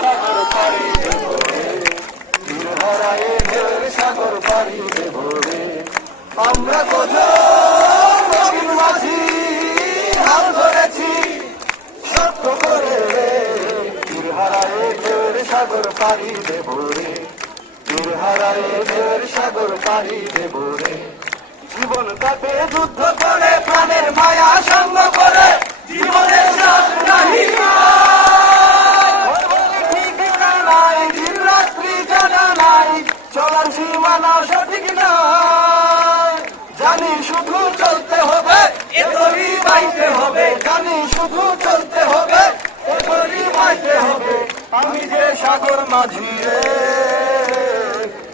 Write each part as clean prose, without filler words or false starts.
সাগর পাড়ি দেব রে, তীর হারায়ে ঢেউয়ের সাগর পাড়ি দেব রে। আমরা কজন নদীর মাঝি হাল ধরেছি শক্ত করে রে, তীর হারায়ে ঢেউয়ের সাগর পাড়ি দেব রে, তীর হারায়ে ঢেউয়ের সাগর পাড়ি দেব রে। জীবন কাটে যুদ্ধ করে প্রাণের মায়া সঙ্গ করে, জীবনের সাথ নাহি নাই, দিন রাত্রি জানা নাই, চলার সীমানা সঠিক নাই। জানি শুধু চলতে হবে এতই বাইতে হবে, জানি শুধু চলতে হবে এতই বাইতে হবে। আমি যে সাগর মাঝি রে,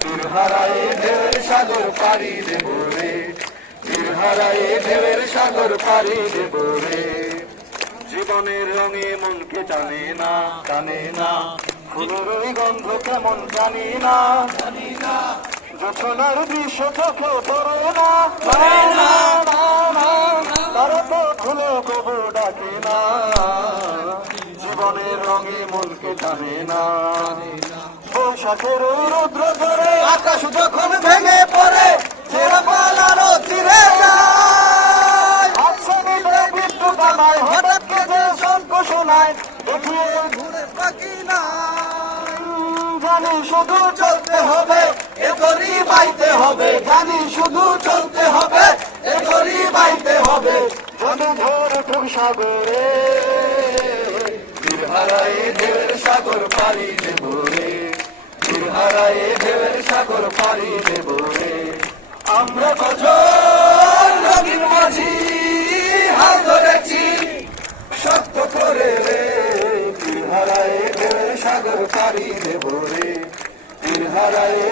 তীর হারায়ে ঢেউয়ের সাগর পাড়ি দেব রে, তীর হারায়ে ঢেউয়ের সাগর পাড়ি দেব রে। জীবনের রঙে মনকে টানে না, টানে না, ফুলের ওই গন্ধ কেমন জানি না, জানি না, জোছনার দৃশ্য চোখে পড়ে না, পড়ে না, তারা তো খুলে কবু ডাকে না। জীবনের রঙে মনকে টানে না, বৈশাখের ওই রৌদ্র ধরে আকাশ যখন ভেঙে পড়ে, ছেড়ে পালানো চিরে যায়। হাতছানিতে বিদ্যুৎ আমায় হঠাৎ কেঁদে শঙ্খ শোনায়, দেখিয়ে ঘুরে পাখি নাই। জানি শুধু চলতে হবে এতই বাইতে হবে, জানি শুধু চলতে হবে এতই বাইতে হবে। যদি ঝড় উঠুক সাগরে, তীর হারায়ে ঢেউয়ের সাগর পাড়ি দেব রে, তীর হারায়ে ঢেউয়ের সাগর পাড়ি দেব রে। আমরা কজন নদীর মাঝি হাল ধরেছি শক্ত করে রে, তীর হারায়ে ঢেউয়ের সাগর পাড়ি দেব রে, তীর হারায়ে